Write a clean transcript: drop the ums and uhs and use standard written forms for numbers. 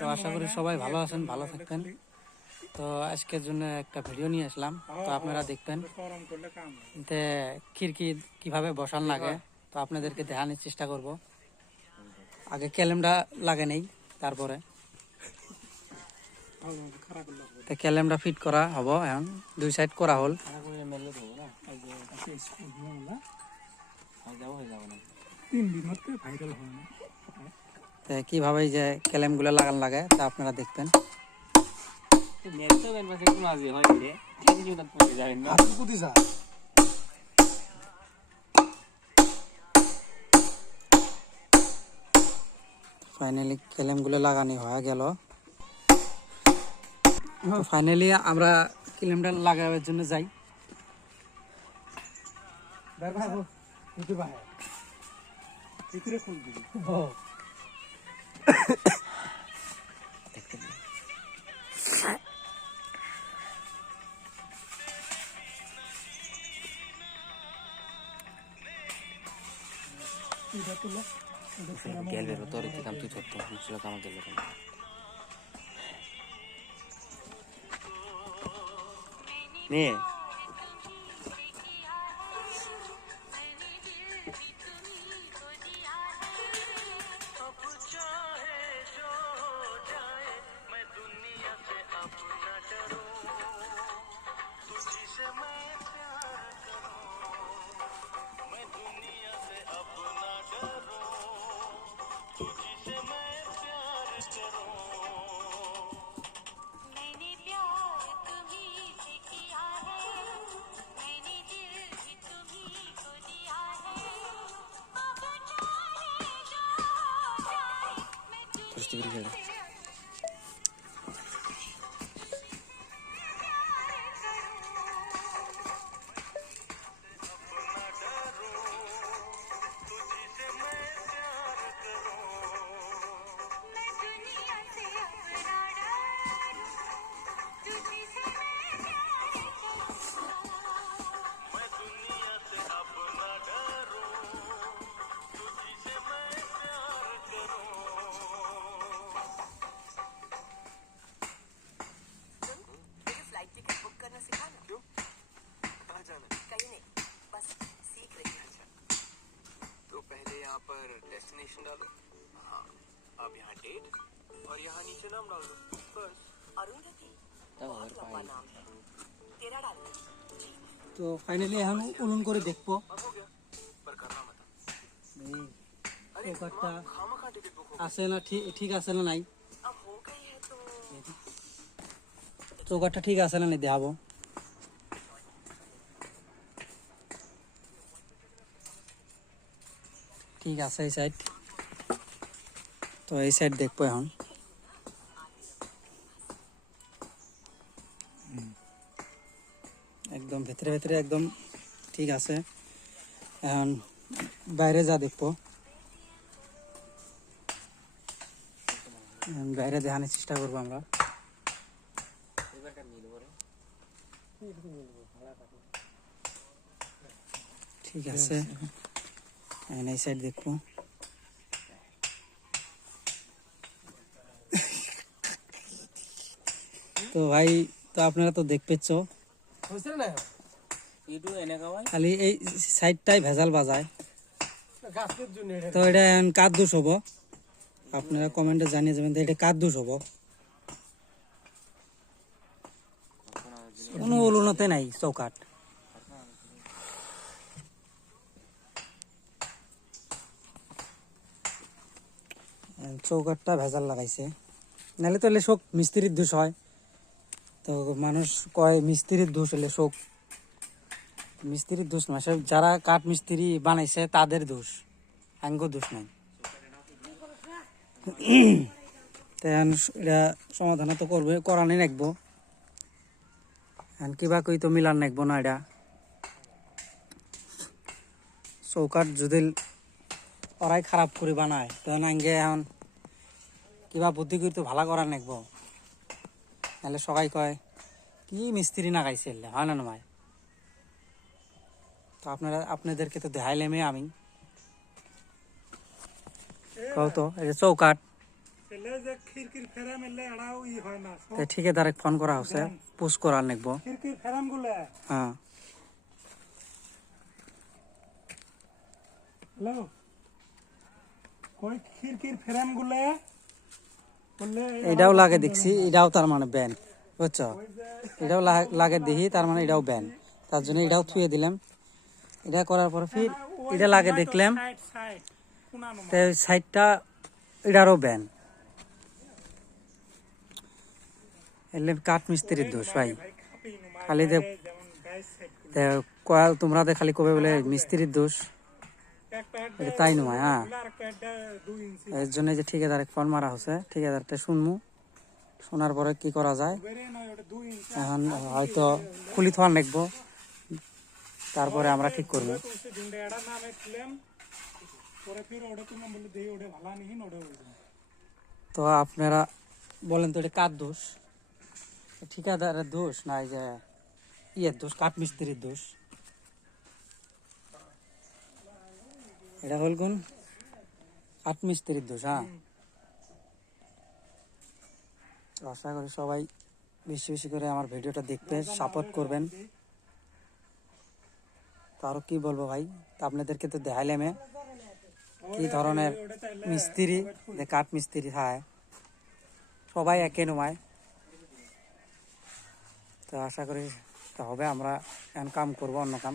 তো আশা করি সবাই ভালো আছেন, ভালো থাকবেন। তো আজকের জন্য একটা ভিডিও নিয়ে আসলাম, তো আপনারা দেখবেন যে খিড়কি কিভাবে বসান লাগে। তো আপনাদেরকে দেখানোর চেষ্টা করব। আগে ক্যালেমটা লাগে নেই, তারপরে ক্যালেমটা ফিট করা হব। এখন দুই সাইড করা হল। কিভাবে যে ক্যালেমগুলো লাগান লাগে তা আপনারা দেখবেন। ফাইনালি ক্যালেমগুলো লাগানো হয়ে গেল। ফাইনালি আমরা ক্যালেমটা লাগাবার জন্য যাই। Gelbero todo el tiempo tú todo mucho lo que vamos a gelbero. Ne. Просто выглядит. यहाँ पर डेस्टिनेशन डालो। हाँ, अब यहाँ डेट और यहाँ नीचे नाम डाल दो। बस। अरुंधति बहुत लंबा नाम है, तेरा डाल दो। तो फाइनली हम उन्होंने को देखो। अब हो गया, पर करना मत। नहीं। अरे खामा टिकट बुक हो। आसे ना ठीक आसे ना नहीं। अब हो गई है तो। चौकट्टा ठीक आसे ना नहीं देहाबो। ঠিক আছে এই সাইড। তো এই সাইড দেখবো এখন। একদম ভেতরে ভেতরে একদম ঠিক আছে। এখন বাইরে যা দেখবো, বাইরে দেখানোর চেষ্টা করবো আমরা। ঠিক আছে, এই সাইড দেখবো। তো ভাই, তো আপনারা তো দেখ পেয়েছ, খালি এই সাইডটাই ভেজাল বাজায়। তো এটা কার দোষ হবো? আপনারা কমেন্টে জানিয়ে যাবেন এটা কার দোষ হবো। কোনো উলুনতে নাই চৌকাট। চৌকাটটা ভেজাল লাগাইছে, নাহলে তো এলে শোক মিস্ত্রির দোষ হয়। তো মানুষ কয় মিস্ত্রির দোষ এলে শোক, মিস্ত্রির দোষ নয়, যারা কাঠ মিস্ত্রি বানাইছে তাদের দোষ, আঙ্গ দোষ নাই। এটা সমাধান তো করবে, করানি রাখবো। কিবা কই তো মিলান রাখবো না। এটা চৌকাট যদি ওরাই খারাপ করে বানায় তখন আঙ্গে এখন কিবা বুদ্ধি করে তো ভালো করার রাখবো। নাহলে সবাই কয় কি মিস্ত্রি না গাইছে, হয় না নয়। তো আপনাদেরকে তো দেখাইলামই আমি। কও তো এটা চৌকাট, তো ঠিকাদারে ফোন করা হচ্ছে, পুশ করার নেকবো। হ্যাঁ হ্যালো কই খিড়কির ফ্রেম গুলা এটাও লাগে দেখছি, এটাও তার মানে ব্যান, বুঝছো? এটাও লাগে দেখি, তার মানে এটাও ব্যান। তার জন্য এটাও থুয়ে দিলাম। এটা করার পর ফির এটা লাগে দেখলাম, তো সাইডটা এটারও ব্যান। এলে কাঠ মিস্ত্রির দোষ ভাই, খালি তোমরা খালি কবে বলে মিস্ত্রির দোষ, এটা তাই নয়। হ্যাঁ, এর জন্য যে ঠিকাদার ফোন মারা হচ্ছে, ঠিকাদারটা শুনমু, শোনার পরে কি করা যায়। এখন হয়তো খুলি থান লিখবো, তারপরে আমরা ঠিক করবো। তো আপনারা বলেন তো এটা কার দোষ? ঠিকাদারের দোষ না এই যে ইয়ের দোষ, কাঠ মিস্ত্রির দোষ? এটা হল কোন কাঠ মিস্ত্রির দোষ। হ্যাঁ, আশা করি সবাই বেশি বেশি করে আমার ভিডিওটা দেখবে, সাপোর্ট করবেন। তো আরো কি বলবো ভাই, তা আপনাদেরকে তো দেখাইলাম কি ধরনের মিস্ত্রি, যে কাঠ মিস্ত্রি হয়, সবাই একে নয়। তো আশা করি হবে, আমরা এখন কাম করবো, অন্য কাম।